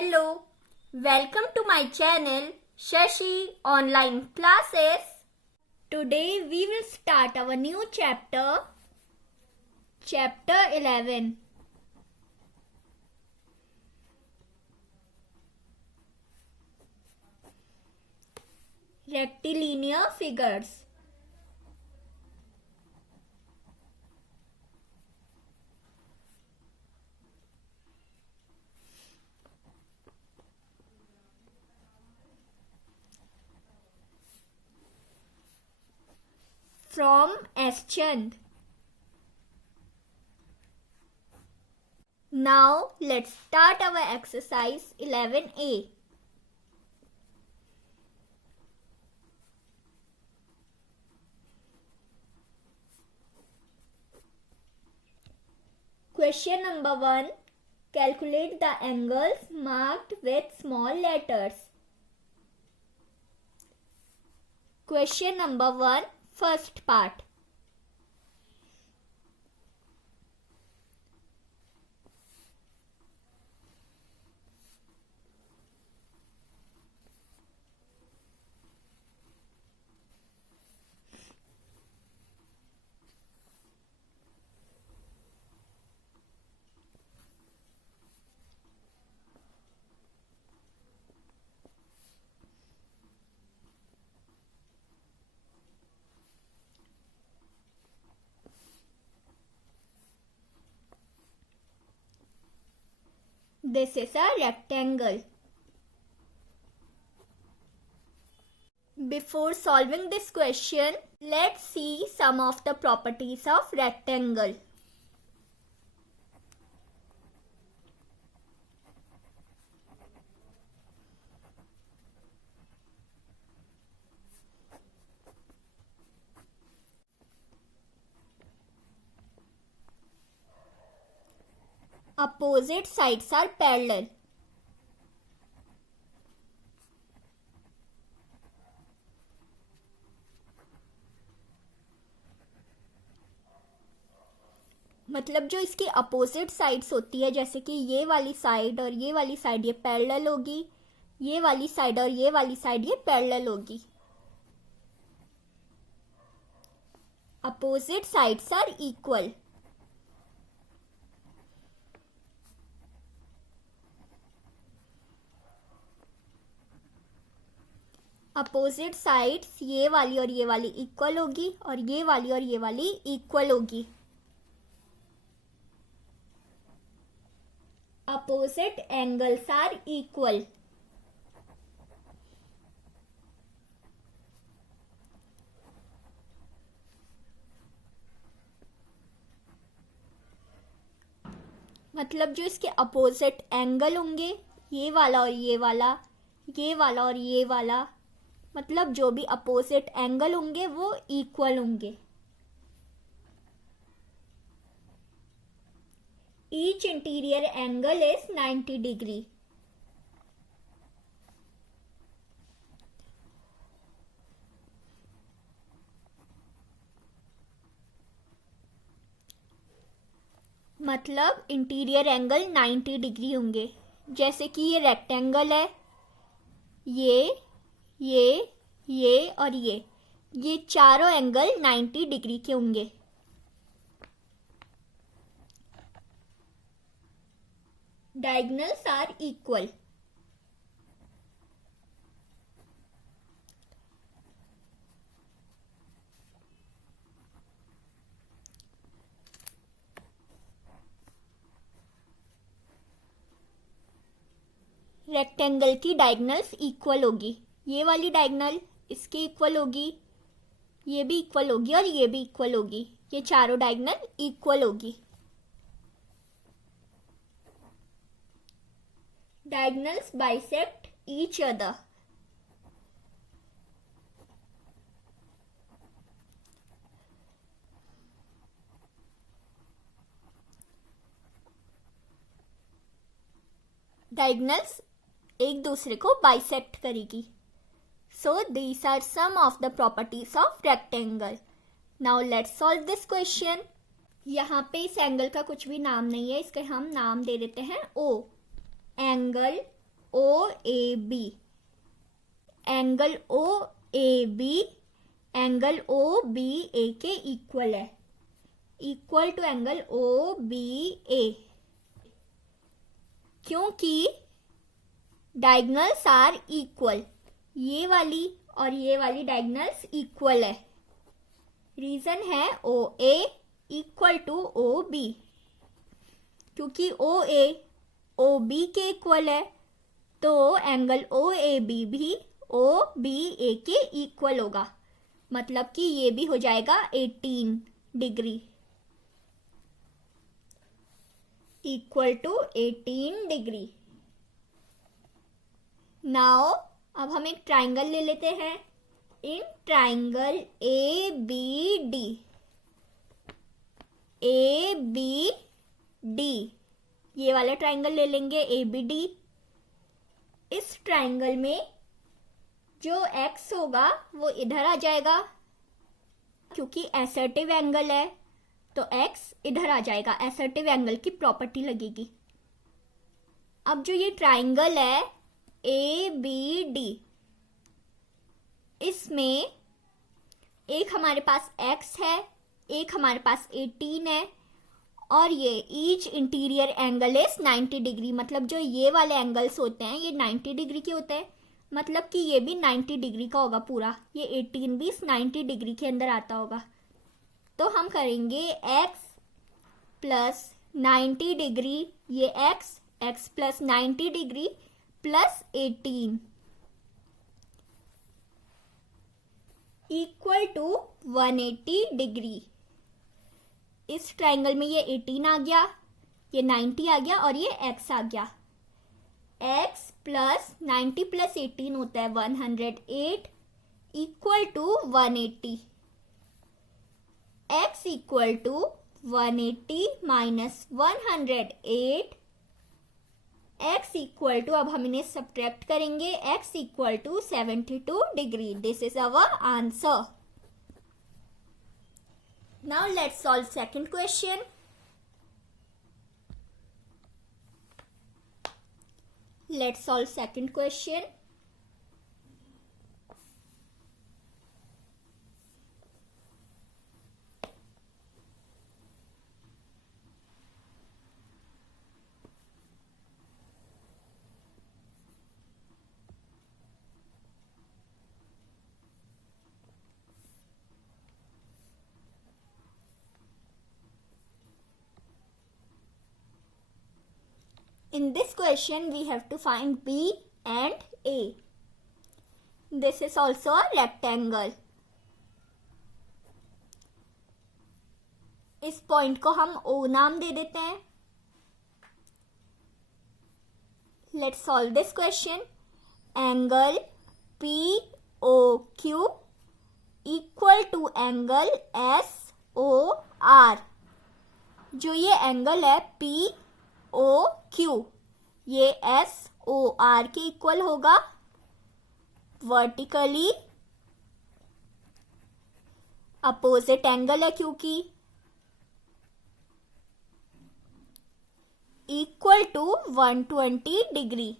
Hello, welcome to my channel Shashi Online Classes. Today we will start our new chapter 11. Rectilinear figures. From S. Chand. Now let's start our exercise 11A. Question number 1. Calculate the angles marked with small letters. Question number 1. First part. This is a rectangle. Before solving this question, let's see some of the properties of rectangle. Opposite sides are parallel. मतलब जो इसकी opposite sides होती है, जैसे कि ये वाली side और ये वाली साइड ये पैरेलल होगी, ये वाली साइड और ये वाली साइड ये पैरेलल होगी. Opposite sides are equal. Opposite sides ये वाली और ये वाली इक्वल होगी और ये वाली और ये वाली इक्वल होगी. Opposite angles are equal. मतलब जो इसके अपोजिट एंगल होंगे, ये वाला और ये वाला, ये वाला और ये वाला, मतलब जो भी अपोजिट एंगल होंगे वो इक्वल होंगे. Each interior angle is 90 degree. मतलब इंटीरियर एंगल 90 डिग्री होंगे. जैसे कि ये रेक्टेंगल है, ये और ये चारों एंगल 90 डिग्री के होंगे. Diagonals are equal. रेक्टेंगल की डायगोनल्स इक्वल होगी. ये वाली डायगोनल इसकी इक्वल होगी, ये भी इक्वल होगी और ये भी इक्वल होगी. ये चारों डायगोनल इक्वल होगी. Diagonals bisect each other. Diagonals एक दूसरे को बाइसेक्ट करेगी. So these are some of the properties of rectangle. Now let's solve this question. यहाँ पे इस एंगल का कुछ भी नाम नहीं है, इसके हम नाम दे देते हैं O. Angle O A B, angle O A B angle O B A के इक्वल है, equal to angle O B A, क्योंकि डायगोनल्स आर इक्वल, ये वाली और ये वाली डायगोनल्स इक्वल है। रीजन है ओ ए इक्वल टू ओ बी, क्योंकि ओ ए ओ बी के इक्वल है तो एंगल ओ ए बी भी ओ बी ए के इक्वल होगा, मतलब कि ये भी हो जाएगा 18 degree, equal to 18 degree. Now अब हम एक ट्राइंगल ले लेते हैं। In triangle A B D, A B D, ये वाला ट्राइंगल ले लेंगे ए बी डी। इस ट्राइंगल में जो एक्स होगा वो इधर आ जाएगा, क्योंकि एसर्टिव एंगल है तो एक्स इधर आ जाएगा, एसर्टिव एंगल की प्रॉपर्टी लगेगी। अब जो ये ट्राइंगल है ए बी डी, इसमें एक हमारे पास x है, एक हमारे पास 18 है, और ये each interior angle is 90 degree, मतलब जो ये वाले एंगल्स होते हैं ये 90 डिग्री के होते हैं, मतलब कि ये भी 90 डिग्री का होगा पूरा, ये 18 भी इस 90 डिग्री के अंदर आता होगा। तो हम करेंगे x प्लस 90 डिग्री, ये x plus 90 degree plus 18 equal to 180 degree. इस ट्राइंगल में ये 18 आ गया, ये 90 आ गया और ये x आ गया। x प्लस 90 प्लस 18 होता है 108 equal to 180। x equal to 180 minus 108, x equal to, अब हम इन्हें सब्ट्रैक्ट करेंगे, x equal to 72 degree. This is our answer. Now let's solve second question. Let's solve second question. In this question, we have to find B and A. This is also a rectangle. इस point को हम O नाम दे देते हैं. Let's solve this question. Angle POQ equal to angle SOR. जो ये angle है POQ, ये SOR के इक्वल होगा. वर्टिकली अपोजिट एंगल है क्योंकि. इक्वल टू 120 डिग्री,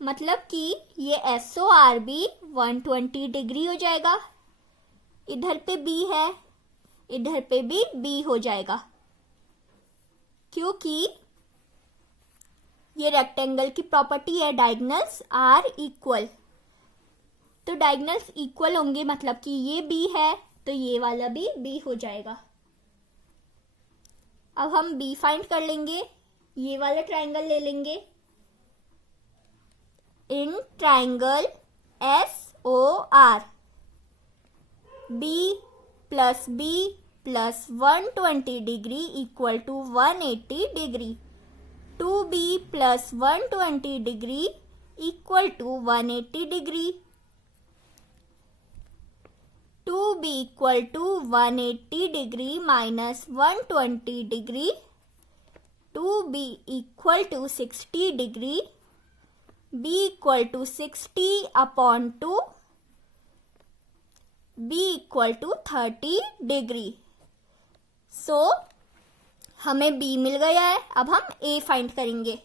मतलब कि ये SOR भी 120 डिग्री हो जाएगा. इधर पे B है, इधर पे भी B हो जाएगा क्योंकि ये रेक्टेंगल की प्रॉपर्टी है डायगोनल्स आर इक्वल. तो डायगोनल्स इक्वल होंगे मतलब कि ये B है तो ये वाला भी B हो जाएगा. अब हम B फाइंड कर लेंगे. ये वाला ट्राइंगल ले लेंगे. In triangle SOR B plus B plus 120 degree equal to 180 degree. 2B plus 120 degree equal to 180 degree. 2B equal to 180 degree minus 120 degree. 2B equal to 60 degree. B equal to 60 upon 2. B equal to 30 degree. So हमें B मिल गया है. अब हम A find करेंगे.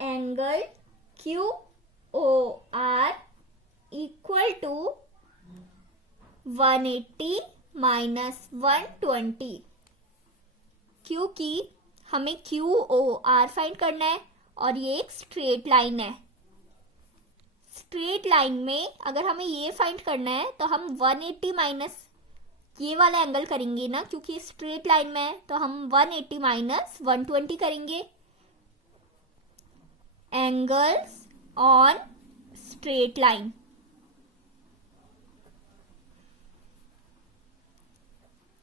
Angle Q O R equal to 180 minus 120, क्योंकि हमें Q O are find करना है और ये एक स्ट्रेट लाइन है। स्ट्रेट लाइन में अगर हमें ये फाइंड करना है तो हम 180 माइनस ये वाला एंगल करेंगे ना, क्योंकि स्ट्रेट लाइन में है, तो हम 180 माइनस 120 करेंगे। एंगल्स ऑन स्ट्रेट लाइन,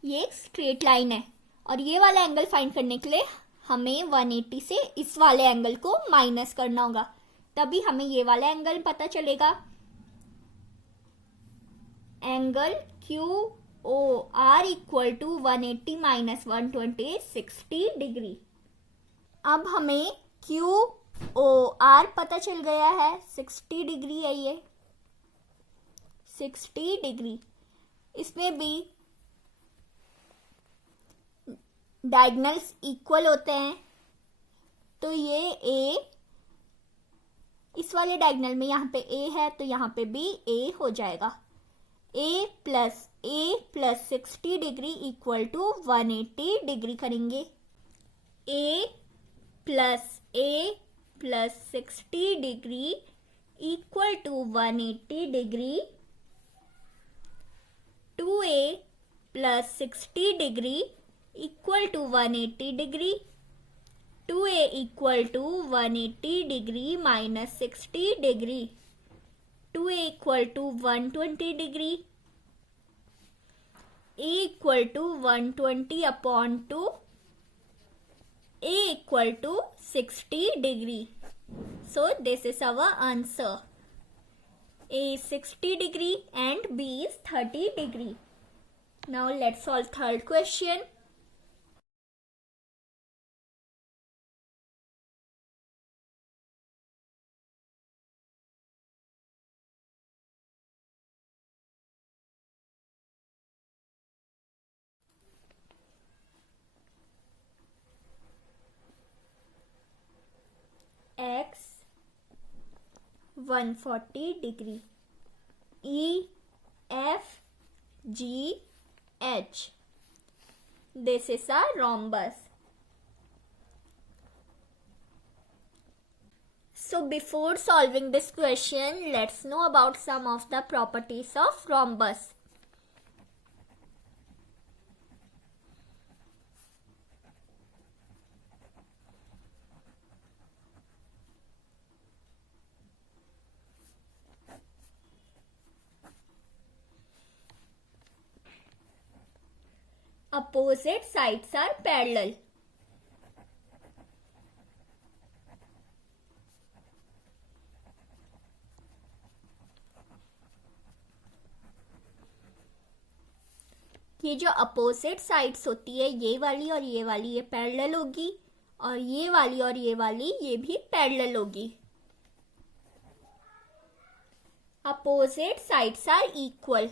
ये एक स्ट्रेट लाइन है और ये वाला एंगल फाइंड करने के लिए हमें 180 से इस वाले एंगल को माइनस करना होगा, तभी हमें ये वाला एंगल पता चलेगा। Angle Q O R equal to 180 minus 120 60 degree. अब हमें क्यू ओ आर पता चल गया है, 60 डिग्री है ये, 60 डिग्री। इसमें भी डायगोनल्स इक्वल होते हैं, तो ये ए, इस वाले डायगोनल में यहाँ पे ए है तो यहाँ पे भी ए हो जाएगा। A plus 60 degree equal to 180 degree करेंगे। A plus 60 degree equal to 180 degree. 2a plus 60 degree equal to 180 degree. 2a equal to 180 degree minus 60 degree. 2a equal to 120 degree. a equal to 120 upon 2, a equal to 60 degree. So this is our answer. A is 60 degree and B is 30 degree. Now let's solve third question. X 140 degree. E F G H. This is a rhombus. So before solving this question, let's know about some of the properties of rhombus. Opposite sides are parallel. ये जो opposite sides होती है, ये वाली और ये parallel होगी, और ये वाली ये भी पैरेलल होगी। Opposite sides are equal.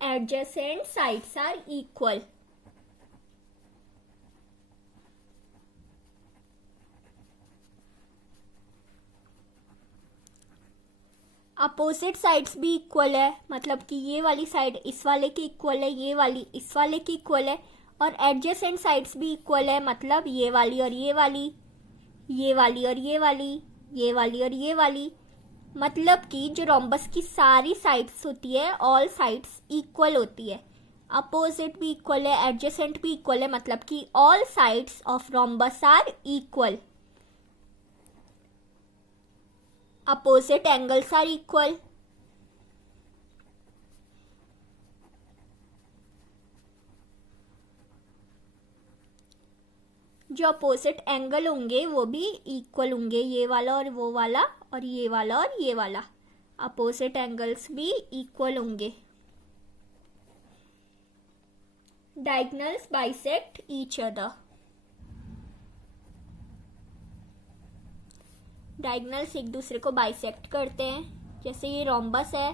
Adjacent sides are equal. Opposite sides भी इक्वल है, मतलब कि ये वाली साइड इस वाले की इक्वल है, ये वाली इस वाले की इक्वल है, और एडजेसेंट साइड्स भी इक्वल है, मतलब ये वाली और ये वाली, ये वाली और ये वाली, ये वाली और ये वाली। मतलब कि जो रोम्बस की सारी साइड्स होती है, ऑल साइड्स इक्वल होती है। अपोजिट भी इक्वल है, एडजेसेंट भी इक्वल है, मतलब कि all sides of rhombus are equal. Opposite angles are equal. जो अपोजिट एंगल होंगे वो भी इक्वल होंगे, ये वाला और वो वाला, और ये वाला और ये वाला। अपोजिट एंगल्स भी इक्वल होंगे। Diagonals bisect each other. Diagonals एक दूसरे को बाइसेक्ट करते हैं। जैसे ये रोम्बस है,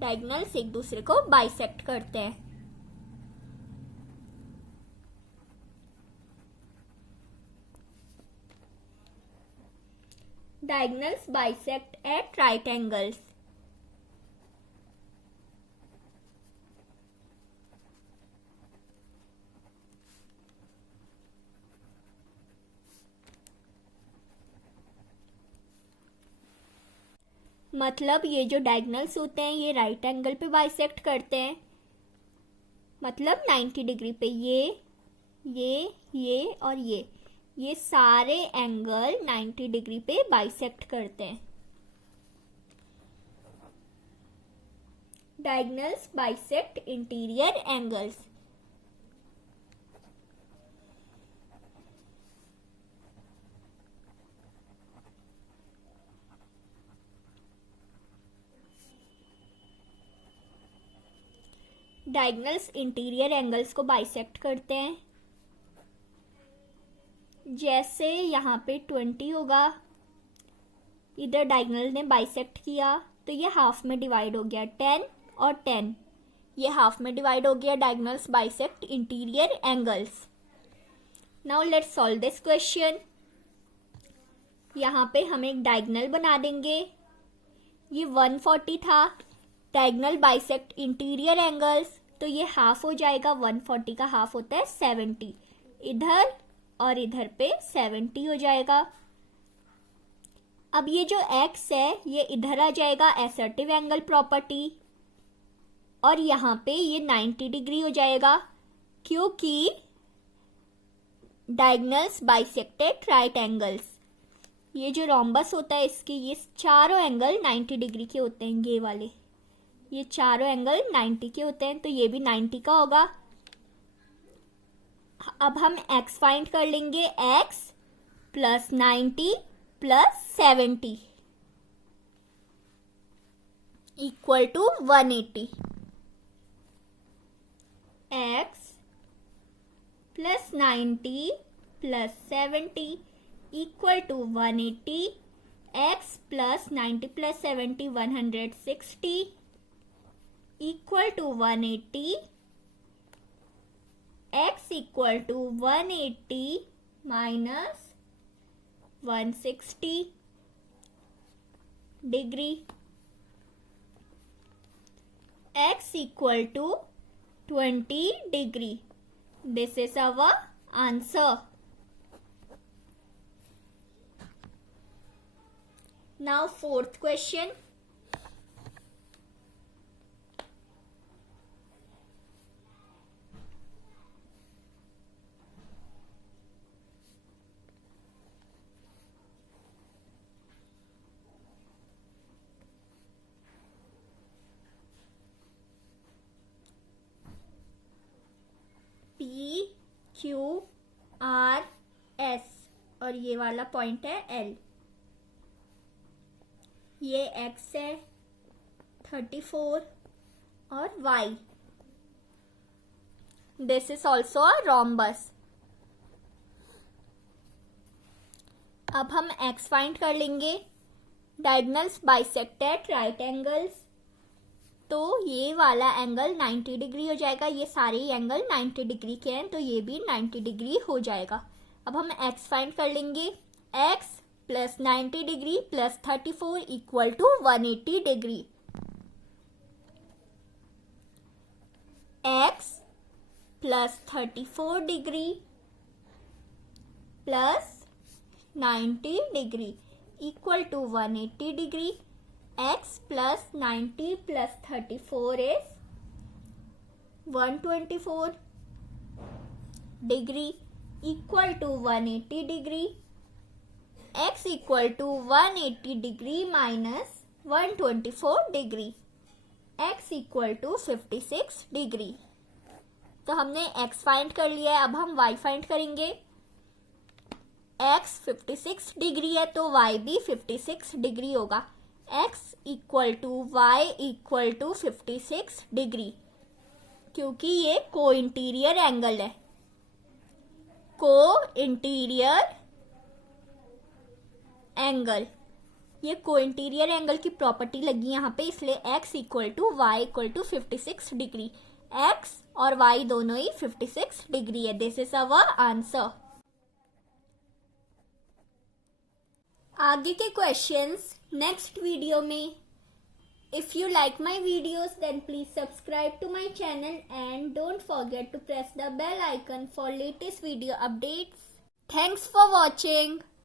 डायगोनल्स एक दूसरे को बाइसेक्ट करते हैं। Diagonals bisect at right angles. मतलब ये जो डायगोनल्स होते हैं ये राइट एंगल पे बाइसेक्ट करते हैं, मतलब 90 डिग्री पे। ये और ये सारे एंगल 90 डिग्री पे बाइसेक्ट करते हैं। Diagonals bisect interior angles. Diagonals interior angles को बाइसेक्ट करते हैं। जैसे यहाँ पे 20 होगा, इधर डायगोनल ने बाइसेक्ट किया तो ये हाफ में डिवाइड हो गया, 10 और 10 ये हाफ में डिवाइड हो गया। Diagonals bisect interior angles. Now let's solve this question. यहाँ पे हम एक डायगोनल बना देंगे, ये 140 था। डायगोनल बाइसेक्ट इंटीरियर एंगल्स, तो ये हाफ हो जाएगा, 140 का हाफ होता है 70। इधर और इधर पे 70 हो जाएगा। अब ये जो x है ये इधर आ जाएगा, एसर्टिव एंगल प्रॉपर्टी, और यहाँ पे ये 90 डिग्री हो जाएगा क्योंकि डायगोनल्स बाइसेक्टेड राइट एंगल्स। ये जो रोम्बस होता है इसके ये चारों एंगल 90 डिग्री के होते हैं, ये वाले ये चारों एंगल 90 के होते हैं, तो ये भी 90 का होगा। अब हम x फाइंड कर लेंगे, x plus 90 plus 70 equal to 180। x plus 90 plus 70 equal to 180। x plus 90 plus 70 160 equal to 180। x equal to 180 minus 160 degree. x equal to 20 degree. This is our answer. Now fourth question. P Q R S और ये वाला point है L। ये X है 34 और Y। This is also a rhombus. अब हम X find कर लेंगे। डायगोनल्स बाइसेक्टेड राइट एंगल्स, तो ये वाला एंगल 90 डिग्री हो जाएगा। ये सारे ही एंगल 90 डिग्री के हैं, तो ये भी 90 डिग्री हो जाएगा। अब हम x फाइंड कर लेंगे। x plus 90 degree plus 34 equal to 180 degree. x plus 34 degree plus 90 degree equal to 180 degree. x plus 90 plus 34 is 124 degree equal to 180 degree. x equal to 180 degree minus 124 degree. x equal to 56 degree. तो हमने x find कर लिया है, अब हम y find करेंगे। x 56 degree है तो y भी 56 डिग्री होगा। x equal to y equal to 56 degree, क्योंकि ये को इंटीरियर एंगल है। को इंटीरियर एंगल ये को इंटीरियर एंगल की प्रॉपर्टी लगी यहाँ पे, इसलिए x equal to Y equal to 56 degree. x और y दोनों ही 56 डिग्री है। This is our answer. आगे के क्वेश्चंस नेक्स्ट वीडियो में। If you like my videos, then please subscribe to my channel and don't forget to press the bell icon for latest video updates. Thanks for watching.